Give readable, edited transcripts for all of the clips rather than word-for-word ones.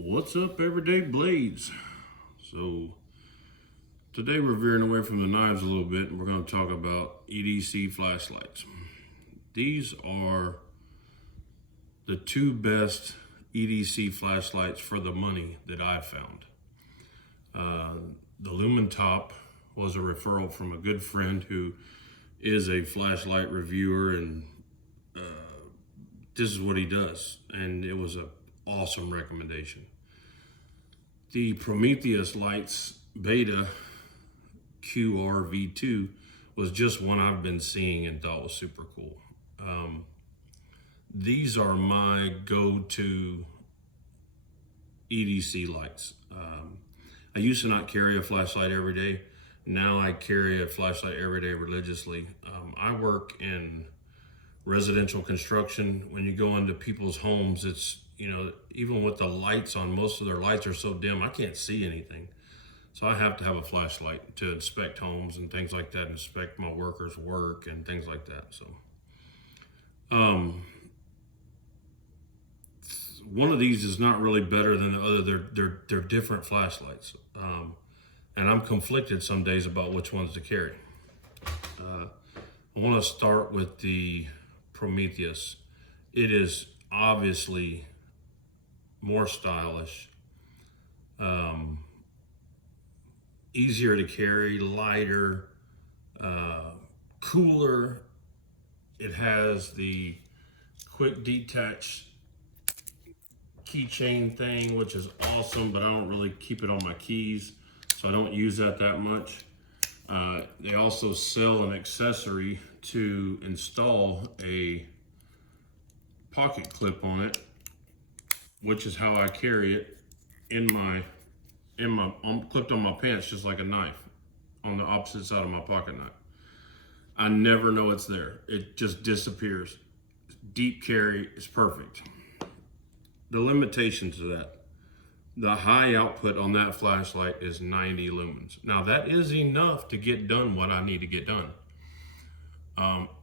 What's up, everyday blades? So today we're veering away from the knives a little bit and we're going to talk about EDC flashlights. These are the two best EDC flashlights for the money that I've found. The Lumintop was a referral from a good friend who is a flashlight reviewer, and this is what he does, and it was an awesome recommendation. The Prometheus lights beta QRV2 was just one I've been seeing and thought was super cool. These are my go-to EDC lights. I used to not carry a flashlight every day. Now I carry a flashlight every day religiously. I work in residential construction. When you go into people's homes, it's, even with the lights on, most of their lights are so dim, I can't see anything. So I have to have a flashlight to inspect homes and things like that, inspect my workers' work and things like that. So, one of these is not really better than the other. They're different flashlights. And I'm conflicted some days about which ones to carry. I want to start with the Prometheus. It is obviously more stylish, easier to carry, lighter, cooler. It has the quick detach keychain thing, which is awesome, but I don't really keep it on my keys, so I don't use that much. They also sell an accessory to install a pocket clip on it, which is how I carry it clipped on my pants, just like a knife on the opposite side of my pocket knife. I never know it's there. It just disappears. Deep carry is perfect. The limitations to that: the high output on that flashlight is 90 lumens. Now that is enough to get done what I need to get done.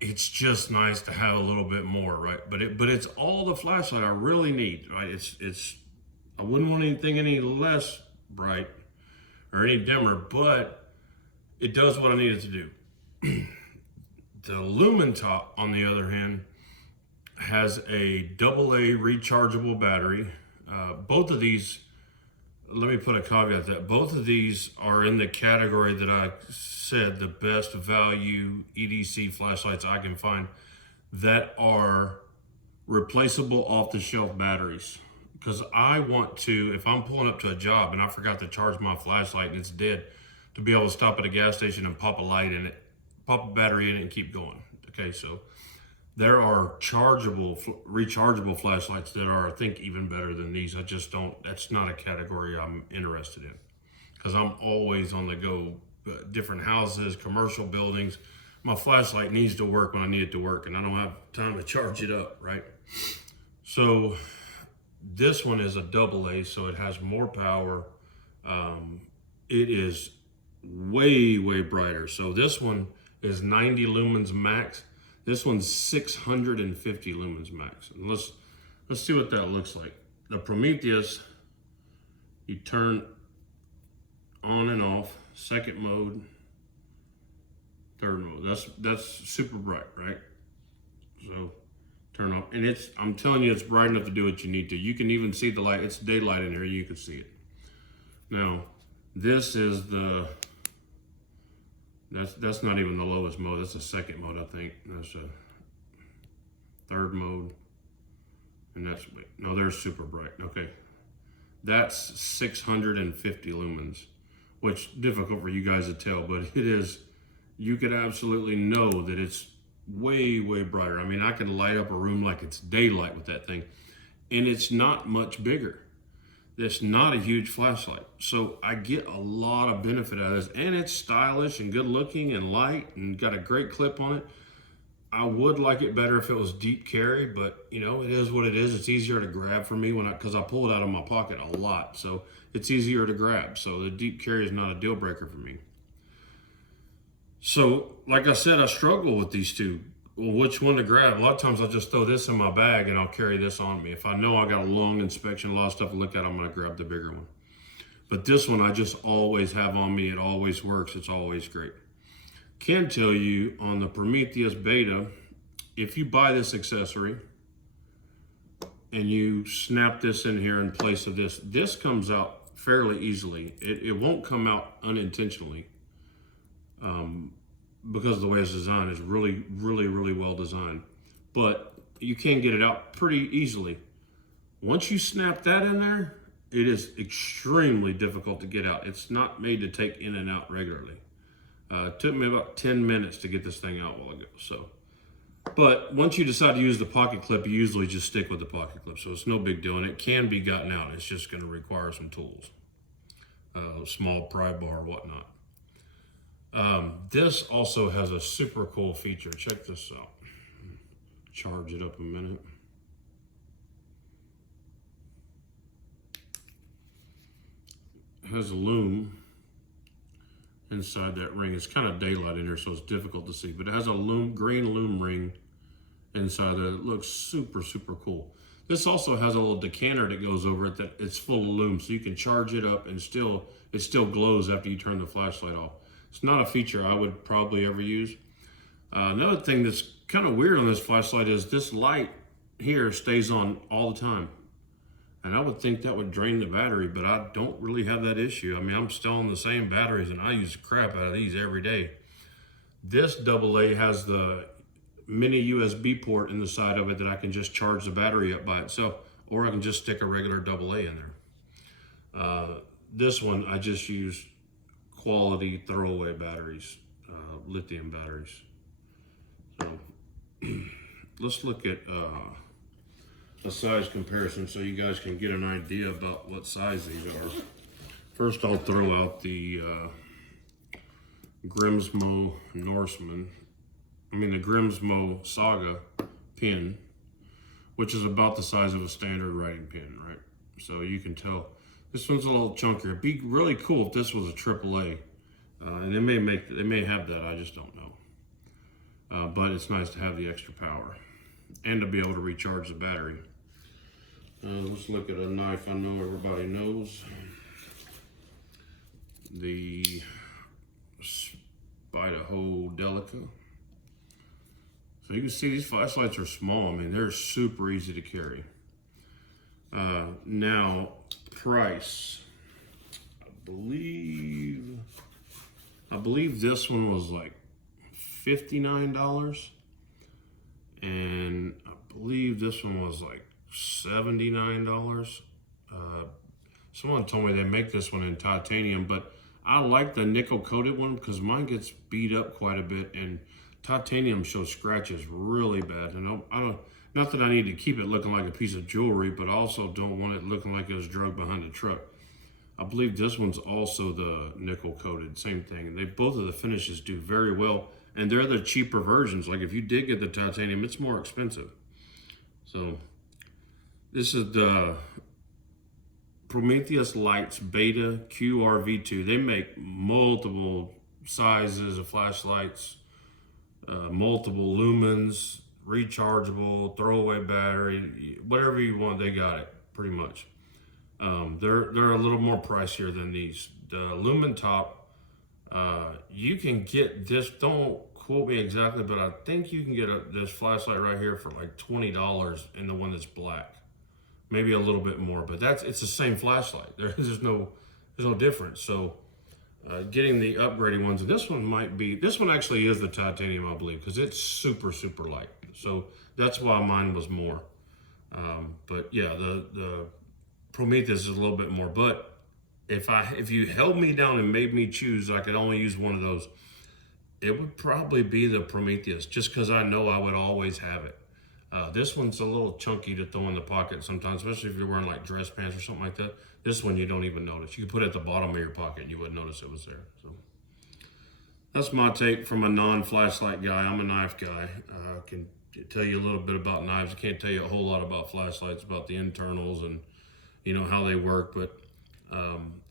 It's just nice to have a little bit more, right? But it's all the flashlight I really need, right? I wouldn't want anything any less bright or any dimmer, but it does what I need it to do. The Lumintop, on the other hand, has a AA rechargeable battery. Both of these, let me put a caveat that both of these are in the category that I said, the best value EDC flashlights I can find that are replaceable off-the-shelf batteries. Because I want to, if I'm pulling up to a job and I forgot to charge my flashlight and it's dead, to be able to stop at a gas station and pop a light in it, pop a battery in it and keep going. Okay, so there are rechargeable flashlights that are, I think, even better than these. I just don't, that's not a category I'm interested in, because I'm always on the go, different houses, commercial buildings. My flashlight needs to work when I need it to work, and I don't have time to charge it up, right? So this one is a AA, so it has more power. It is way brighter. So this one is 90 lumens max. This one's 650 lumens max. And let's see what that looks like. The Prometheus, you turn on and off, second mode, third mode. That's super bright, right? So turn off, and I'm telling you, it's bright enough to do what you need to. You can even see the light. It's daylight in here, you can see it. Now, this is that's not even the lowest mode. That's the second mode, I think. That's a third mode. And no, they're super bright. Okay. That's 650 lumens, which difficult for you guys to tell, but it is, you could absolutely know that it's way brighter. I mean, I could light up a room like it's daylight with that thing, and it's not much bigger. It's not a huge flashlight. So I get a lot of benefit out of this, and it's stylish and good looking and light and got a great clip on it. I would like it better if it was deep carry, but it is what it is. It's easier to grab for me because I pull it out of my pocket a lot. So it's easier to grab. So the deep carry is not a deal breaker for me. So like I said, I struggle with these two. Well, which one to grab? A lot of times I'll just throw this in my bag and I'll carry this on me. If I know I got a long inspection, a lot of stuff to look at, I'm gonna grab the bigger one. But this one I just always have on me. It always works, it's always great. Can tell you on the Prometheus Beta, if you buy this accessory and you snap this in here in place of this, this comes out fairly easily. It won't come out unintentionally. Because of the way it's designed, it's really, really, really well designed. But you can get it out pretty easily. Once you snap that in there, it is extremely difficult to get out. It's not made to take in and out regularly. It took me about 10 minutes to get this thing out while ago. So, but once you decide to use the pocket clip, you usually just stick with the pocket clip. So it's no big deal, and it can be gotten out. It's just gonna require some tools, small pry bar or whatnot. This also has a super cool feature. Check this out. Charge it up a minute. It has a loom inside that ring. It's kind of daylight in here, so it's difficult to see, but it has a green loom ring inside that. It looks super, super cool. This also has a little decanter that goes over it that it's full of loom, so you can charge it up and it still glows after you turn the flashlight off. It's not a feature I would probably ever use. Another thing that's kind of weird on this flashlight is this light here stays on all the time. And I would think that would drain the battery, but I don't really have that issue. I mean, I'm still on the same batteries and I use the crap out of these every day. This AA has the mini USB port in the side of it that I can just charge the battery up by itself, or I can just stick a regular AA in there. This one, I just use quality throwaway batteries, lithium batteries. So let's look at a size comparison so you guys can get an idea about what size these are. First, I'll throw out the Grimsmo Norseman. The Grimsmo Saga pin, which is about the size of a standard writing pin, right? So you can tell this one's a little chunkier. It'd be really cool if this was a AAA, and they may have that. I just don't know. But it's nice to have the extra power and to be able to recharge the battery. Let's look at a knife I know everybody knows. The Idaho Delica. So you can see these flashlights are small. They're super easy to carry. Now, price. I believe this one was like $59, and I believe this one was like $79. Someone told me they make this one in titanium, but I like the nickel coated one because mine gets beat up quite a bit, and titanium shows scratches really bad. And I don't, not that I need to keep it looking like a piece of jewelry, but I also don't want it looking like it was drugged behind a truck. I believe this one's also the nickel coated, same thing. And both of the finishes do very well, and they're the cheaper versions. Like if you did get the titanium, it's more expensive. So this is the Prometheus Lights Beta QRV2. They make multiple sizes of flashlights, multiple lumens, rechargeable, throwaway battery, whatever you want, they got it pretty much. They're a little more pricier than these. The Lumintop, you can get this, don't quote me exactly, but I think you can get this flashlight right here for like $20 in the one that's black. Maybe a little bit more, but it's the same flashlight. There's no difference. So getting the upgraded ones, and this one actually is the titanium, I believe, because it's super, super light. So that's why mine was more. But yeah, the Prometheus is a little bit more. But if you held me down and made me choose, I could only use one of those, it would probably be the Prometheus, just because I know I would always have it. This one's a little chunky to throw in the pocket sometimes, especially if you're wearing like dress pants or something like that. This one you don't even notice. You can put it at the bottom of your pocket and you wouldn't notice it was there. So that's my take from a non-flashlight guy. I'm a knife guy. I can tell you a little bit about knives. I can't tell you a whole lot about flashlights, about the internals and how they work. But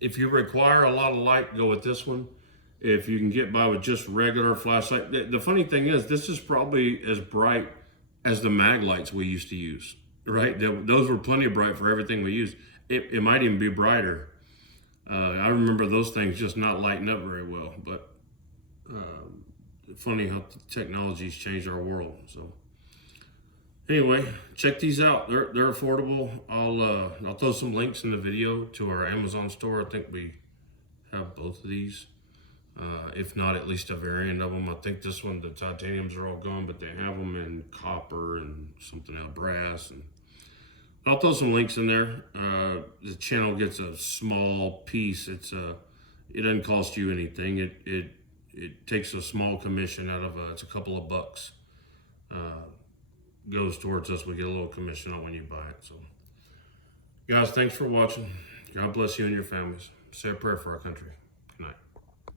if you require a lot of light, go with this one. if you can get by with just regular flashlight. The funny thing is, this is probably as bright as the mag lights we used to use, right? Those were plenty bright for everything we used. It might even be brighter. I remember those things just not lighting up very well, but funny how the technology's changed our world. So anyway, check these out. They're affordable. I'll throw some links in the video to our Amazon store. I think we have both of these. If not, at least a variant of them. I think this one, the titaniums are all gone, but they have them in copper and something else, brass. And I'll throw some links in there. The channel gets a small piece. It doesn't cost you anything. It takes a small commission out of it's a couple of bucks. Goes towards us. We get a little commission on when you buy it. So, guys, thanks for watching. God bless you and your families. Say a prayer for our country.